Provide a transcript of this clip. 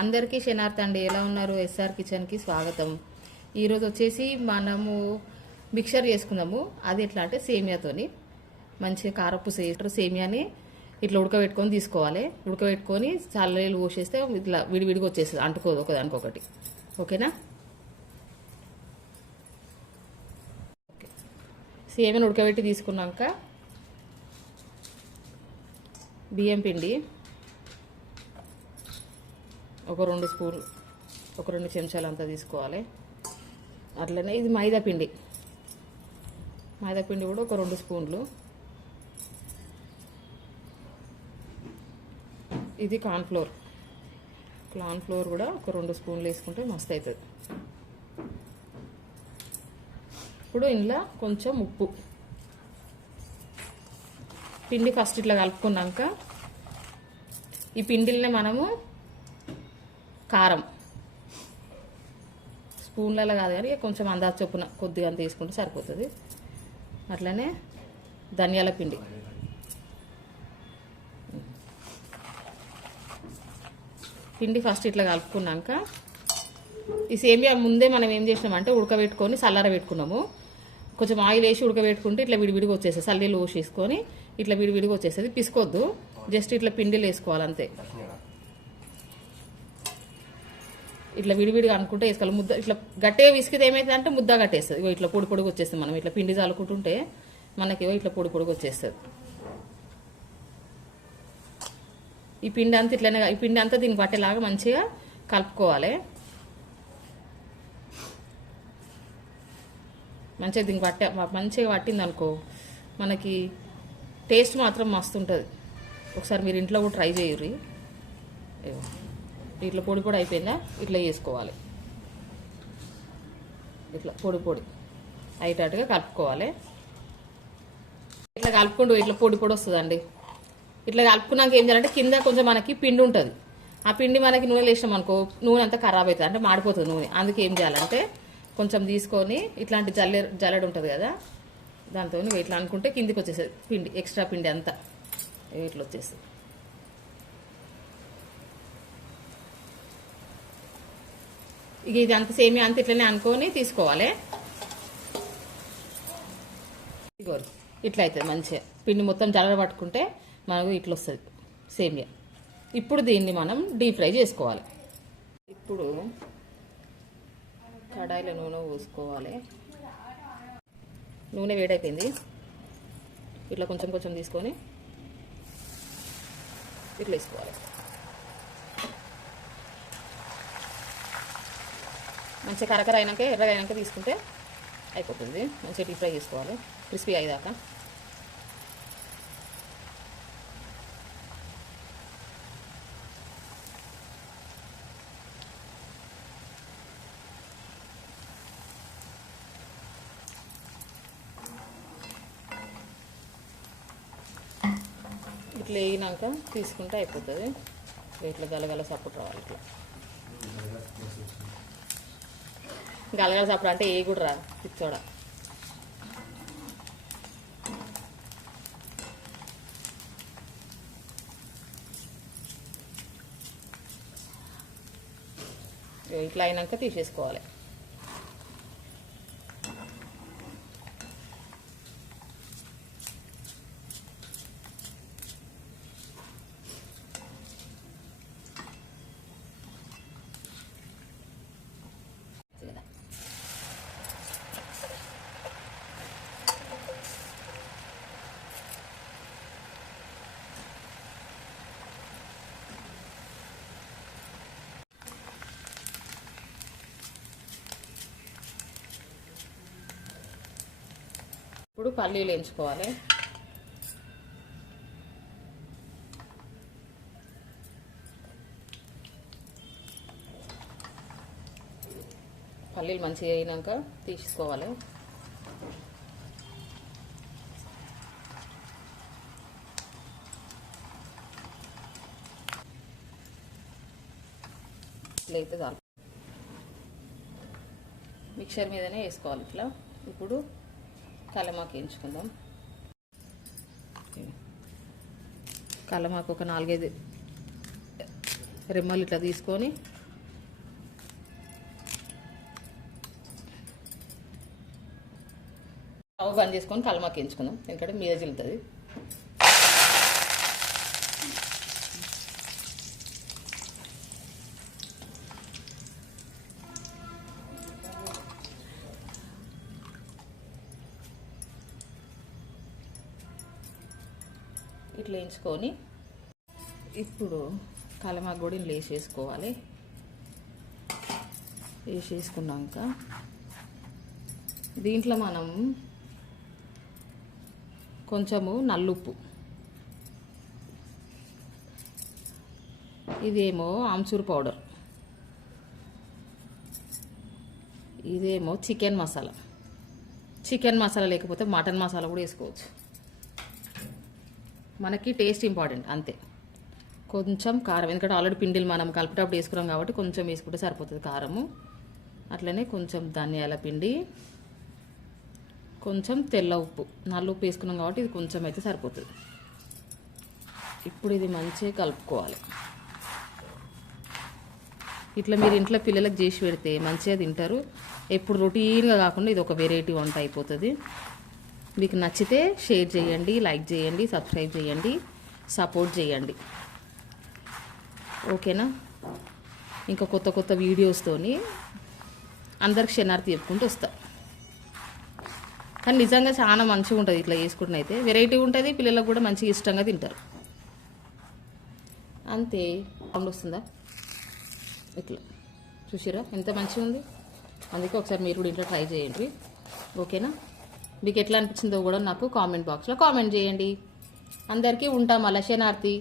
అందరికీ శనార్థండి. ఎలా ఉన్నారు? ఎస్ఆర్ కిచెన్కి స్వాగతం. ఈరోజు వచ్చేసి మనము మిక్చర్ చేసుకుందాము. అది ఎట్లా అంటే సేమియాతోని మంచిగా కారపు సేమియాని ఇట్లా ఉడకబెట్టుకొని తీసుకోవాలి. ఉడకబెట్టుకొని చల్లనీళ్ళు పోసేస్తే ఇట్లా విడివిడిగా వచ్చేస్తుంది, అంటుకోదు ఒకదానికొకటి. ఓకేనా? సేమియాని ఉడకబెట్టి తీసుకున్నాక బియ్యం పిండి ఒక 2 స్పూన్లు, ఒక 2 చెంచాలు అంతా తీసుకోవాలి. అట్లనే ఇది మైదా పిండి కూడా ఒక 2 స్పూన్లు. ఇది కార్న్ఫ్లోర్ కూడా ఒక 2 స్పూన్లు వేసుకుంటే మస్తు అవుతుంది. ఇప్పుడు ఇందులో కొంచెం ఉప్పు, పిండి ఫస్ట్ ఇట్లా కలుపుకున్నాక ఈ పిండిల్ని మనము కారం స్పూన్లలో కాదు కానీ కొంచెం అందాజ చొప్పున కొద్దిగా అంత తీసుకుంటే సరిపోతుంది. అట్లనే ధనియాల పిండి ఫస్ట్ ఇట్లా కలుపుకున్నాక ఈ సేమియా ముందే మనం ఏం చేసినామంటే ఉడకబెట్టుకొని చల్లార పెట్టుకున్నాము. కొంచెం ఆయిల్ వేసి ఉడకబెట్టుకుంటే ఇట్లా విడివిడిగా వచ్చేస్తుంది. చల్లీలు పోసేసుకొని ఇట్లా విడివిడిగా వచ్చేస్తుంది. పిసుకోవద్దు, జస్ట్ ఇట్లా పిండిలు వేసుకోవాలి అంతే. ఇట్లా విడివిడిగా అనుకుంటే వేసుకోవాలి. ముద్ద ఇట్లా గట్టిగా విసికితే ఏమవుతుంది అంటే ముద్ద కట్టేస్తుంది. ఇట్లా పొడి పొడిగా వచ్చేస్తుంది. మనం ఇట్లా పిండి చల్లుకుంటుంటే మనకి ఇట్లా పొడి పొడిగా వచ్చేస్తుంది. ఈ పిండి అంతా ఇట్లనే, ఈ పిండి అంతా దీనికి పట్టేలాగా మంచిగా కలుపుకోవాలి. మంచిగా దీనికి మంచిగా పట్టింది అనుకో మనకి టేస్ట్ మాత్రం మస్తు ఉంటుంది. ఒకసారి మీరు ఇంట్లో కూడా ట్రై చేయరు. ఇట్లా పొడి పొడి అయిపోయిందా ఇట్లా వేసుకోవాలి. ఇట్లా పొడి పొడి అయ్యేటట్టుగా కలుపుకోవాలి. ఇట్లా కలుపుకుంటూ ఇట్లా పొడి పొడి వస్తుందండి. ఇట్లా కలుపుకున్నాక ఏం చేయాలంటే కింద కొంచెం మనకి పిండి ఉంటుంది. ఆ పిండి మనకి నూనెలో వేసినాం అనుకో నూనె అంతా ఖరాబ్ అవుతుంది, అంటే మాడిపోతుంది నూనె. అందుకే ఏం చేయాలంటే కొంచెం తీసుకొని ఇట్లాంటి జల్లెడ ఉంటుంది కదా, దాంతో ఇట్లా అనుకుంటే కిందికి వచ్చేస్తుంది పిండి, ఎక్స్ట్రా పిండి అంతా ఇట్లా వచ్చేస్తుంది. ఇక ఇది అంత సేమియా అంత ఇట్లనే అనుకొని తీసుకోవాలి. ఇట్లా అవుతుంది మంచిగా పిండి మొత్తం జల్లెడ పట్టుకుంటే మనకు ఇట్లా వస్తుంది సేమియా. ఇప్పుడు దీన్ని మనం డీప్ ఫ్రై చేసుకోవాలి. ఇప్పుడు కడాయిలో నూనె పోసుకోవాలి. నూనె వేడైపోయింది. ఇట్లా కొంచెం కొంచెం తీసుకొని ఇట్లా వేసుకోవాలి. మంచిగా కరకర అయినాక ఎర్రగా అయినాక తీసుకుంటే అయిపోతుంది. మంచిగా డీప్ ఫ్రై చేసుకోవాలి క్రిస్పీ అయ్యేదాకా. ఇట్లా వేగినాక తీసుకుంటే అయిపోతుంది. ఇట్లా గలగల సపోర్ట్ రావాలి. ఇట్లా గలగల సపోర్ట్ అంటే ఏ కూడా రా పిచ్చోడ. ఇట్లా అయినాక తీసేసుకోవాలి. ఇప్పుడు పల్లీలు వేయించుకోవాలి. పల్లీలు మంచిగా అయినాక తీసుకోవాలి. ఇట్లా అయితే చాలు. మిక్సర్ మీదనే వేసుకోవాలి ఇట్లా. ఇప్పుడు కలమాకు వేయించుకుందాం. కలమాకు ఒక 4-5 రెమ్మలు ఇట్లా తీసుకొని స్టవ్ బంద్ చేసుకొని కలమాకి ఎంచుకుందాం, ఎందుకంటే మీద చిల్లుతుంది. ఇట్లా వేయించుకొని ఇప్పుడు కలమాకు కూడా ఇంట్లో వేసేసుకోవాలి. వేసేసుకున్నాక దీంట్లో మనం కొంచెము నల్లుప్పు, ఇదేమో ఆమ్చూర్ పౌడర్, ఇదేమో చికెన్ మసాలా. చికెన్ మసాలా లేకపోతే మటన్ మసాలా కూడా వేసుకోవచ్చు, మనకి టేస్ట్ ఇంపార్టెంట్ అంతే. కొంచెం కారం, ఎందుకంటే ఆల్రెడీ పిండిలు మనం కలిపేటప్పుడు వేసుకున్నాం కాబట్టి కొంచెం వేసుకుంటే సరిపోతుంది కారము. అట్లనే కొంచెం ధనియాల పిండి, కొంచెం తెల్ల ఉప్పు, నల్ల ఉప్పు వేసుకున్నాం కాబట్టి ఇది కొంచెం అయితే సరిపోతుంది. ఇప్పుడు ఇది మంచిగా కలుపుకోవాలి. ఇట్లా మీరు ఇంట్లో పిల్లలకు చేసి పెడితే మంచిగా తింటారు. ఎప్పుడు రొటీన్గా కాకుండా ఇది ఒక వెరైటీ వంట అయిపోతుంది. మీకు నచ్చితే షేర్ చేయండి, లైక్ చేయండి, సబ్స్క్రైబ్ చేయండి, సపోర్ట్ చేయండి. ఓకేనా? ఇంకా కొత్త కొత్త వీడియోస్తోని అందరికి శనార్థి చెప్పుకుంటూ వస్తా. కానీ నిజంగా చాలా మంచిగా ఉంటుంది ఇట్లా చేసుకుంటున్న, అయితే వెరైటీ ఉంటుంది, పిల్లలకు కూడా మంచిగా ఇష్టంగా తింటారు. అంతే. సౌండ్ వస్తుందా? ఇట్లా చూసిరా ఎంత మంచిగా ఉంది. అందుకే ఒకసారి మీరు కూడా ఇంట్లో ట్రై చేయండి. ఓకేనా? మీకు ఎట్లా అనిపించిందో కూడా నాకు కామెంట్ బాక్స్లో కామెంట్ చేయండి. అందరికీ ఉంటాం. అలా శనార్థి.